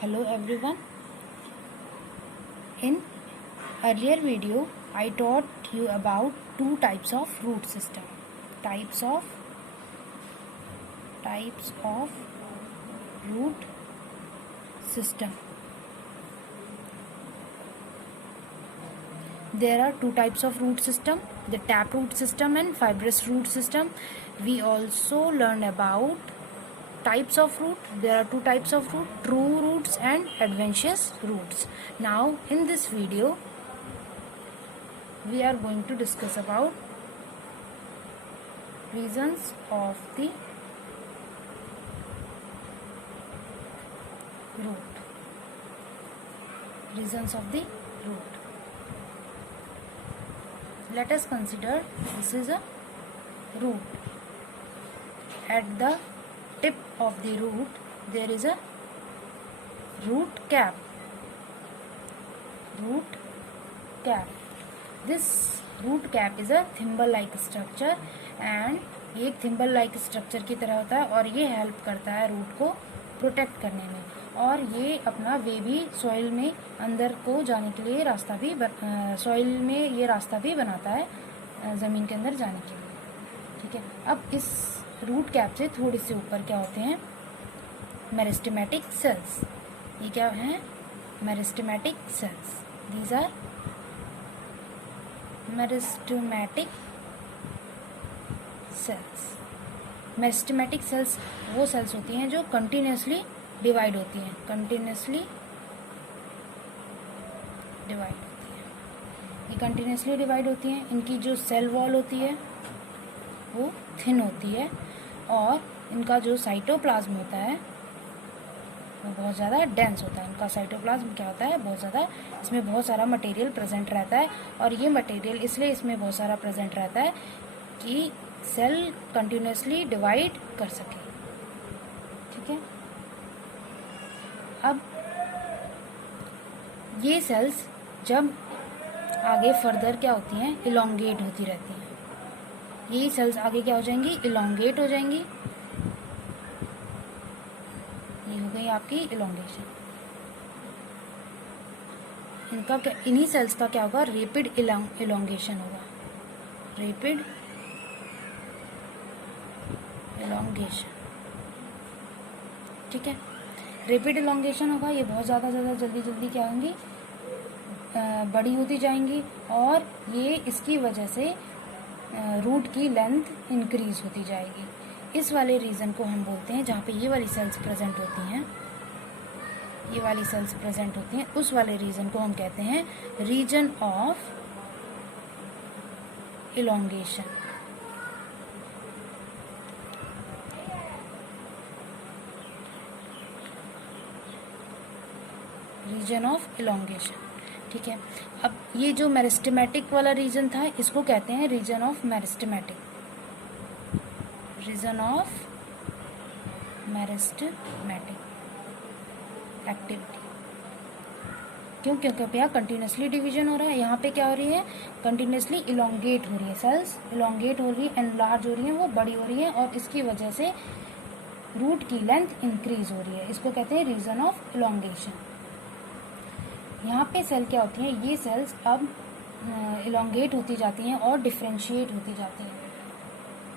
Hello everyone. In earlier video I taught you about two types of root system. Types of root system. There are two types of root system, the taproot system and fibrous root system. We also learned about types of root. There are two types of root, true roots and adventitious roots. Now in this video we are going to discuss about reasons of the root. Reasons of the root. Let us consider this is a root. At the tip of the root there is a root cap. This root cap is a thimble like structure and ये एक thimble like structure की तरह होता है और ये help करता है रूट को प्रोटेक्ट करने में, और ये अपना वे भी सॉइल में अंदर को जाने के लिए रास्ता भी सॉइल में ये रास्ता भी बनाता है ज़मीन के अंदर जाने के लिए. ठीक है, अब इस रूट कैप से थोड़ी सी ऊपर क्या होते हैं, मेरिस्टेमेटिक सेल्स. ये क्या हैं, meristematic cells. These are meristematic cells. Meristematic cells वो सेल्स होती हैं जो कंटिन्यूसली डिवाइड होती हैं. ये कंटिन्यूसली डिवाइड होती हैं. इनकी जो सेल वॉल होती है वो थिन होती है और इनका जो साइटोप्लाज्म होता है वो बहुत ज़्यादा डेंस होता है. इनका साइटोप्लाज्म क्या होता है, बहुत ज़्यादा, इसमें बहुत सारा मटेरियल प्रेजेंट रहता है और ये मटेरियल इसलिए इसमें बहुत सारा प्रेजेंट रहता है कि सेल कंटिन्यूसली डिवाइड कर सके. ठीक है, अब ये सेल्स जब आगे फर्दर क्या होती हैं, इलोंगेट होती रहती हैं. ये सेल्स आगे क्या हो जाएंगी, इलोंगेट हो जाएंगी. ये हो गई आपकी इलोंगेशन. इनका क्या, इन्हीं सेल्स का क्या होगा, रैपिड इलोंगेशन होगा. Rapid elongation. ठीक है, रैपिड इलोंगेशन होगा. ये बहुत ज़्यादा जल्दी क्या होंगी, बड़ी होती जाएंगी और ये इसकी वजह से रूट की लेंथ इंक्रीज होती जाएगी. इस वाले रीजन को हम बोलते हैं, जहाँ पे ये वाली सेल्स प्रेजेंट होती हैं, ये वाली सेल्स प्रेजेंट होती हैं, उस वाले रीजन को हम कहते हैं region of elongation. Region of elongation. ठीक है, अब ये जो मेरिस्टेमेटिक वाला रीजन था इसको कहते हैं region of meristematic. Region of meristematic activity. क्यों, क्योंकि यहाँ कंटिन्यूसली डिवीजन हो रहा है. यहाँ पे क्या हो रही है, कंटिन्यूसली इलोंगेट हो रही है. सेल्स इलोंगेट हो रही है, एनलार्ज हो रही है, वो बड़ी हो रही है और इसकी वजह से रूट की लेंथ इंक्रीज हो रही है. इसको कहते हैं रीजन ऑफ इलोंगेशन. यहाँ पे सेल क्या होती हैं, ये सेल्स अब इलोंगेट होती जाती हैं और डिफ्रेंशिएट होती जाती हैं.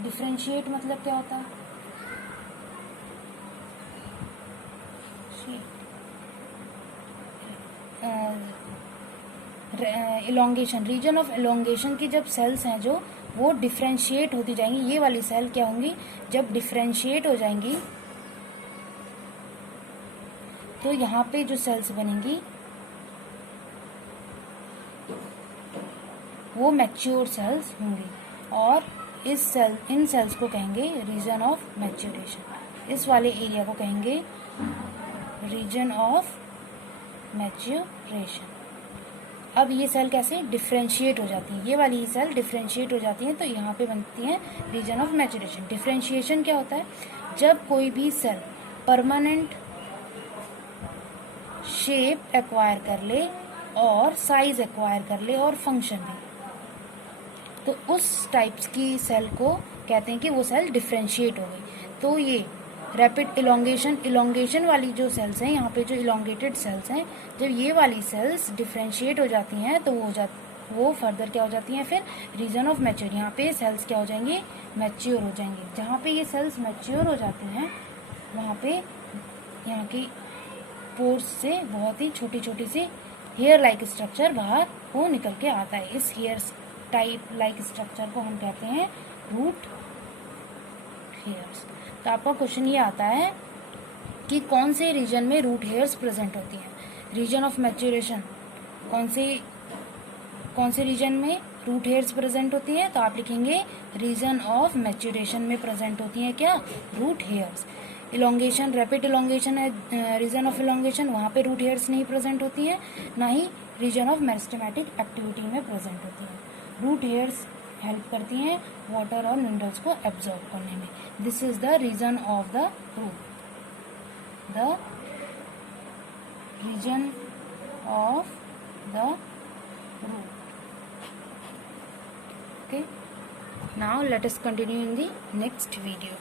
डिफ्रेंशिएट मतलब क्या होता है, इलोंगेशन. रीजन ऑफ इलोंगेशन की जब सेल्स हैं जो वो डिफ्रेंशिएट होती जाएंगी, ये वाली सेल क्या होंगी, जब डिफ्रेंशिएट हो जाएंगी तो यहाँ पे जो सेल्स बनेंगी वो मैच्योर सेल्स होंगी और इन सेल्स को कहेंगे रीजन ऑफ मैच्योरेशन. इस वाले एरिया को कहेंगे रीजन ऑफ मैच्योरेशन. अब ये सेल कैसे डिफ्रेंशिएट हो जाती है, ये वाली सेल डिफ्रेंशिएट हो जाती है तो यहाँ पे बनती है रीजन ऑफ मैच्योरेशन. डिफ्रेंशिएशन क्या होता है, जब कोई भी सेल परमानेंट शेप एक्वायर कर ले और साइज एक्वायर कर ले और फंक्शन भी, तो उस टाइप्स की सेल को कहते हैं कि वो सेल डिफ्रेंशिएट हो गई. तो ये रैपिड इलोंगेशन, इलोंगेशन वाली जो सेल्स हैं, यहाँ पे जो इलोंगेटेड सेल्स हैं, जब ये वाली सेल्स डिफ्रेंशिएट हो जाती हैं तो वो फर्दर क्या हो जाती हैं, फिर रीजन ऑफ मैच्योर, यहाँ पे सेल्स क्या हो जाएंगी, मैच्योर हो जाएंगी। जहाँ पे ये सेल्स मैच्योर हो जाती हैं वहाँ पे यहाँ की पोर्स से बहुत ही छोटी छोटी सी हेयर लाइक स्ट्रक्चर बाहर को निकल के आता है। इस हेयर टाइप लाइक स्ट्रक्चर को हम कहते हैं रूट हेयर्स। तो आपका क्वेश्चन ये आता है कि कौन से रीजन में रूट हेयर्स प्रेजेंट होती हैं। रीजन ऑफ मैच्योरेशन, कौन से रीजन में रूट हेयर्स प्रेजेंट होती हैं, तो आप लिखेंगे रीजन ऑफ मैच्योरेशन में प्रेजेंट होती हैं क्या, root hairs. Elongation, rapid elongation है रीजन ऑफ इलोंगेशन, वहाँ पे रूट हेयर्स नहीं प्रेजेंट होती हैं, ना ही रीजन ऑफ मेरिस्टेमेटिक एक्टिविटी में प्रेजेंट होती हैं। रूट हेयर्स हेल्प करती हैं वाटर और मिनरल्स को एब्जॉर्ब करने में। This is the reason of the root, the reason of the root. Okay, now let us continue in the next video.